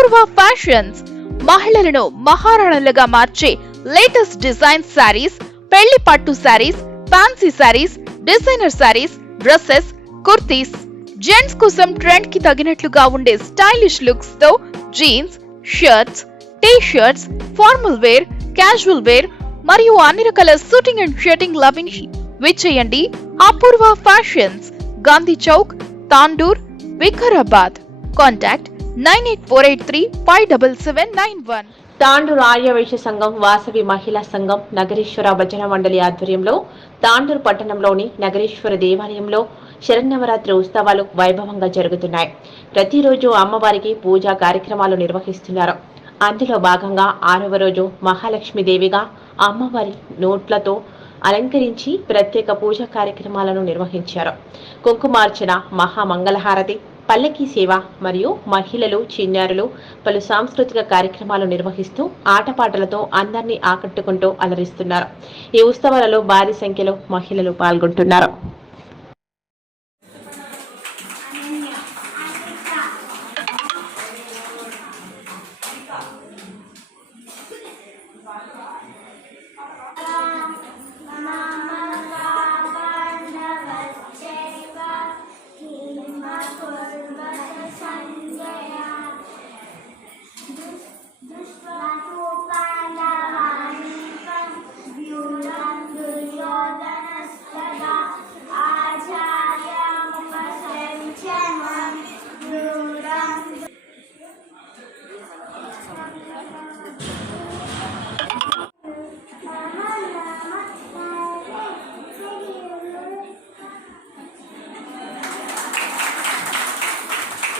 అపూర్వ fashions మహిళలను మహారాణులుగా మార్చే latest design saris, పెళ్లి పట్టు saris, fancy saris, designer saris, dresses, kurtis, gents కోసం ట్రెండ్ కి తగినట్లుగా ఉండే స్టైలిష్ లుక్స్ తో jeans, shirts, T shirts, formal wear, casual wear మరియు అన్ని రకాల షూటింగ్ అండ్ షర్టింగ్ లభించి విచ్చేయండి అపూర్వ ఫ్యాషన్స్, గాంధీ చౌక్, తాండూర్, వికారాబాద్. కాంటాక్ట్ 9848357791. తాండూరు ఆర్యవైశ్య సంఘం, వాసవి మహిళా సంఘం, నగరేశ్వర భజన మండలి ఆధ్వర్యంలో తాండూరు పట్టణంలోని నగరేశ్వర దేవాలయంలో శరన్నవరాత్రి ఉత్సవాలు వైభవంగా జరుగుతున్నాయి. ప్రతిరోజు అమ్మవారికి పూజా కార్యక్రమాలు నిర్వహిస్తున్నారు. అందులో భాగంగా 6వ రోజు మహాలక్ష్మీదేవిగా అమ్మవారి నోట్లతో అలంకరించి ప్రత్యేక పూజా కార్యక్రమాలను నిర్వహించారు. కుంకుమార్చన, మహామంగళహారతి, పల్లకీ సేవ మరియు మహిళలు, చిన్నారులు పలు సాంస్కృతిక కార్యక్రమాలు నిర్వహిస్తూ ఆటపాటలతో అందరినీ ఆకట్టుకుంటూ అలరిస్తున్నారు. ఈ ఉత్సవాలలో భారీ సంఖ్యలో మహిళలు పాల్గొంటున్నారు.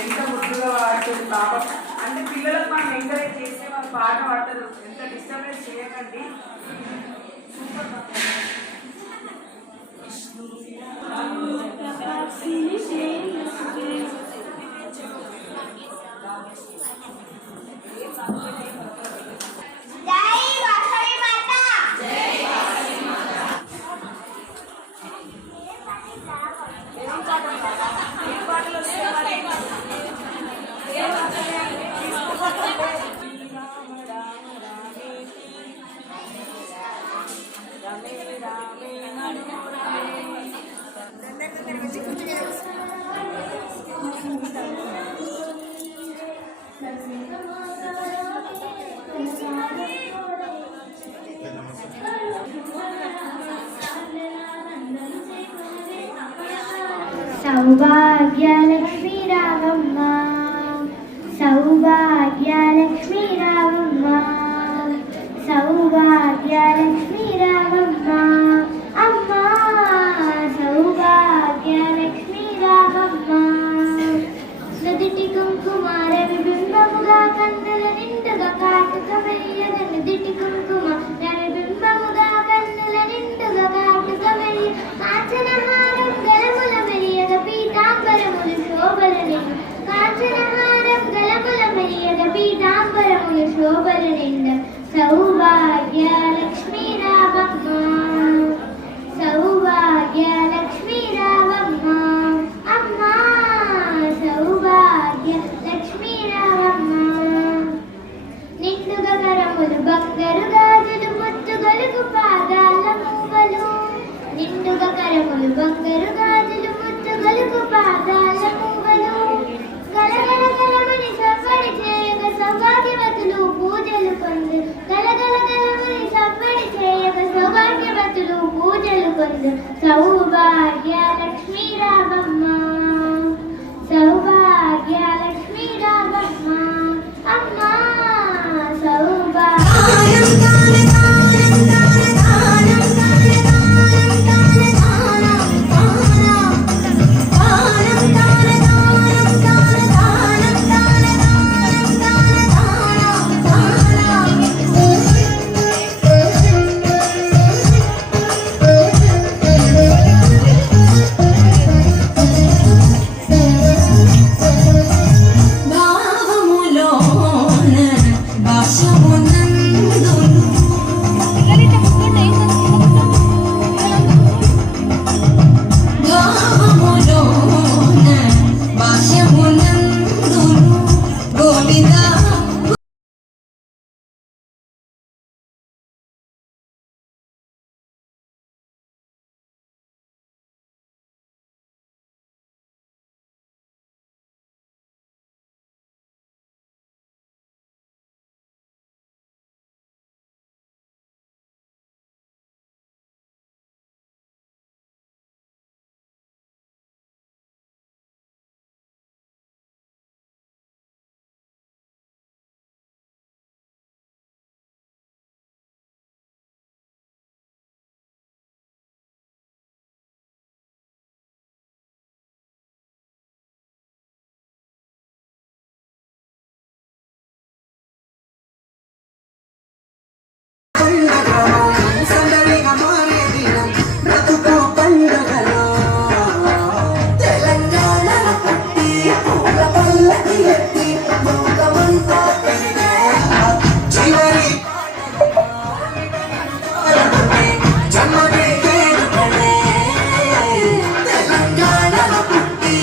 ఎంత ముద్దుగా పాడుతుంది పాప. అంటే పిల్లలకు మనం ఎంకరేజ్ చేస్తే వాళ్ళు పాట పాడతారు. ఎంత డిస్టర్బెన్స్ చేయకండి. సౌభాగ్యలక్ష్మీ రావమ్మ, సౌభాగ్యలక్ష్మీ రావమ్మ, సౌభాగ్యలక్ష్మీ రావమ్మ, అమ్మ సౌభాగ్యలక్ష్మీ రావమ్మ. నుదిటి కుంకుమార విబింబముగా కన్నుల నిండుగా కాటుక వెయ్యగ, నుదిటి కుంకుమ రవిబింబముగా కన్నుల నిండుగా కాటుక వెయ్య, కాంచనహారం గలముల మెరియగ పీతాంబరములు శోభలని, కాంచనహారం గలముల మెరియగ పీతాంబరములు శోభలనింద. సౌభాగ్యలక్ష్మీ రావమ్మ, సౌభాగ్యలక్ష్మీ రావమ్మ, అమ్మ సౌభాగ్యలక్ష్మీ రావమ్మ. నిండుగా కరములు బంగారు గాజులు, ముత్తుగలుగు పాదాల మూవలు, నిండుగా కరములు బంగారు గాజులు, ముత్తుగలుగు పాదాల మూవలు, గలగల గలమని సవ్వడి చేయగ సౌభాగ్యవతులు పూజలు పొందు, గలగల గలమని సవ్వడి చేయగ సౌభాగ్యవతులు పూజలు పొందు. సౌభాగ్యలక్ష్మీ రావమ్మ, సౌభాగ్యలక్ష్మీ రావమ్మ, అమ్మ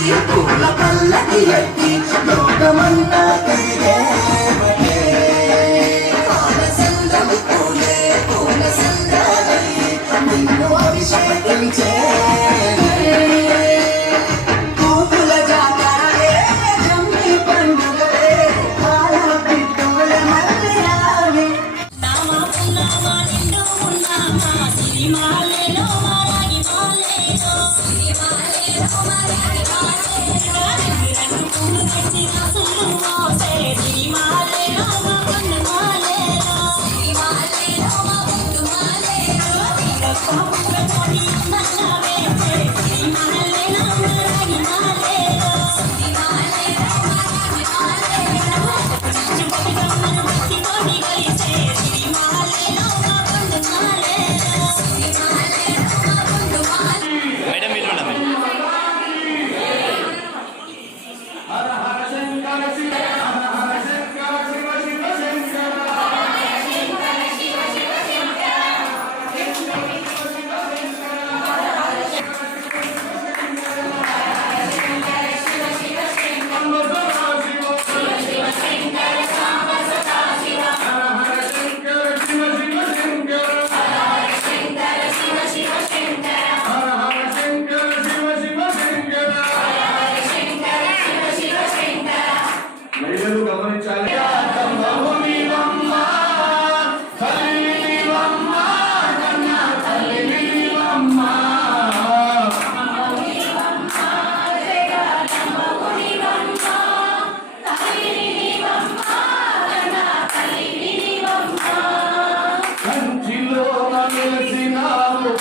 పూల పల్లకి ఎక్కి లోకమన్నా కదిలేవనే పాలసంద్రము పూలే పూల సంద్రాలై నిన్ను అభిషేకించే పూల జాతరే జమ్మి పండుగలే పాల పిట్టోల మల్లెలాగే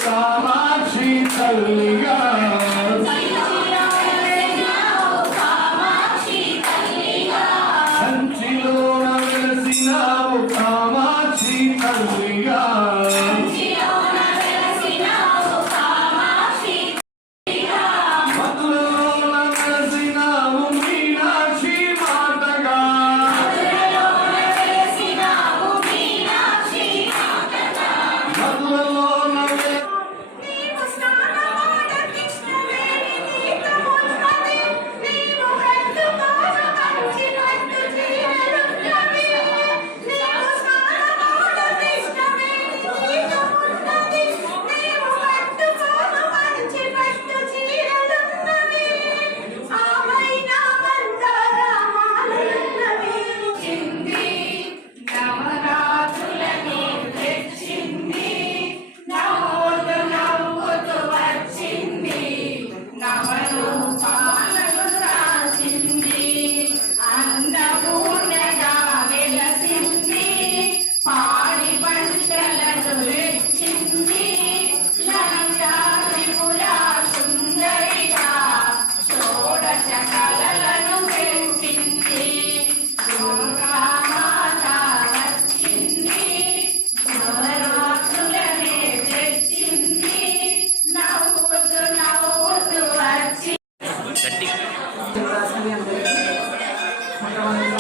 కామాక్షి తల్లిగా సంచిలోన వెలసినావు కామాక్షి తల్లిగా మధురలోన వెలసినావు మీనాక్షి మాతగా మధురలోన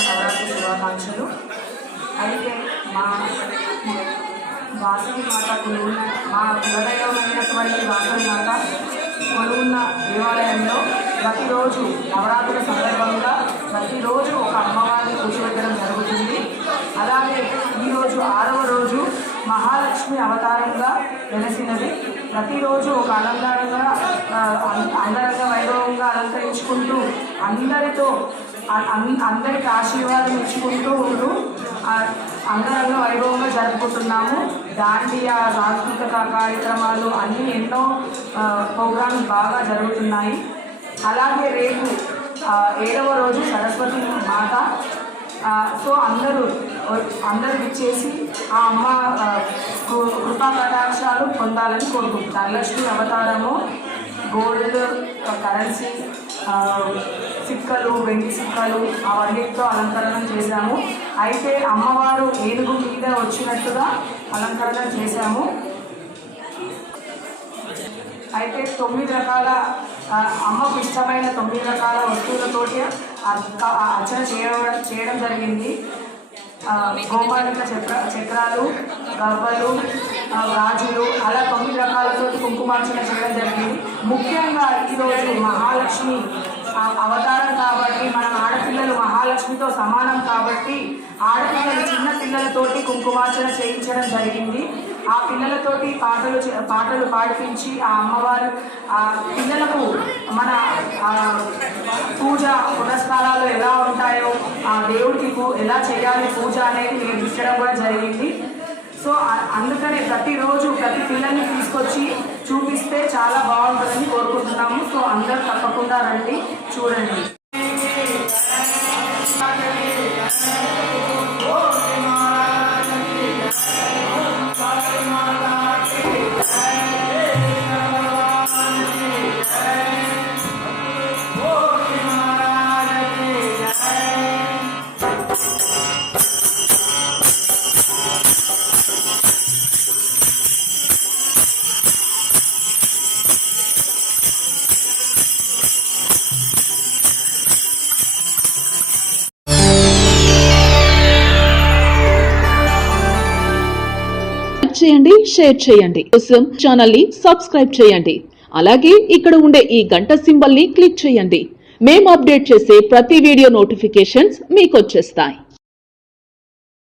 నవరాత్రి శుభాకాంక్షలు. అయితే మా వాసవి మాత కొలువున్న మా కులదైవమైనటువంటి వాసవి మాత కొలువున్న దేవాలయంలో ప్రతిరోజు నవరాత్రుల సందర్భంగా ప్రతిరోజు ఒక అమ్మవారిని కూర్చోబెట్టడం జరుగుతుంది. అలాగే ఈరోజు 6వ రోజు మహాలక్ష్మి అవతారంగా వెలసినది. ప్రతిరోజు ఒక అలంకారంగా అంగరంగ వైభవంగా అలంకరించుకుంటూ అందరికి ఆశీర్వాదం ఇచ్చుకుంటూ ఉంటూ అంగరంగ వైభవంగా జరుపుకుంటున్నాము. దాండియా సాంస్కృతిక కార్యక్రమాలు అన్నీ ఎన్నో ప్రోగ్రామ్స్ బాగా జరుగుతున్నాయి. అలాగే రేపు 7వ రోజు సరస్వతి మాత. సో అందరూ ఇచ్చేసి ఆ అమ్మ కృపా కటాక్షాలు పొందాలని కోరుకుంటున్నాను. లక్ష్మి అవతారము గోల్డ్ కరెన్సీ సిక్కలు వెండి సిక్కలు అవన్నిటితో అలంకరణ చేశాము. అయితే అమ్మవారు ఏనుగు మీద వచ్చినట్టుగా అలంకరణ చేశాము. అయితే 9 రకాల అమ్మకు ఇష్టమైన 9 రకాల వస్తువులతోటి అర్చన చేయడం జరిగింది. గోమాలిక చక్రాలు, గవ్వలు, గాజులు అలా 9 రకాలతో కుంకుమార్చన చేయడం జరిగింది. ముఖ్యంగా ఈరోజు మహాలక్ష్మి అవతారం కాబట్టి మనం ఆడపిల్లలు మహాలక్ష్మితో సమానం కాబట్టి ఆడపిల్లలు చిన్న పిల్లలతోటి కుంకుమార్చన చేయించడం జరిగింది. ఆ పిల్లలతోటి పాటలు పాడిపించి ఆ అమ్మవారు ఆ పిల్లలకు మన పూజ పునస్కారాలు ఎలా ఉంటాయో ఆ దేవుడికి ఎలా చేయాలి పూజ అనేది నేర్పించడం కూడా జరిగింది. సో అందుకనే ప్రతిరోజు ప్రతి పిల్లల్ని తీసుకొచ్చి చూపిస్తే చాలా బాగుంటుందని కోరుకుంటున్నాము. సో అందరూ తప్పకుండా రండి, చూడండి. చేయండి, షేర్ చేయండి. కోసం ఛానల్ ని సబ్స్క్రైబ్ చేయండి. అలాగే ఇక్కడ ఉండే ఈ గంట సింబల్ ని క్లిక్ చేయండి. మేము అప్డేట్ చేసే ప్రతి వీడియో నోటిఫికేషన్స్ మీకు వచ్చేస్తాయి.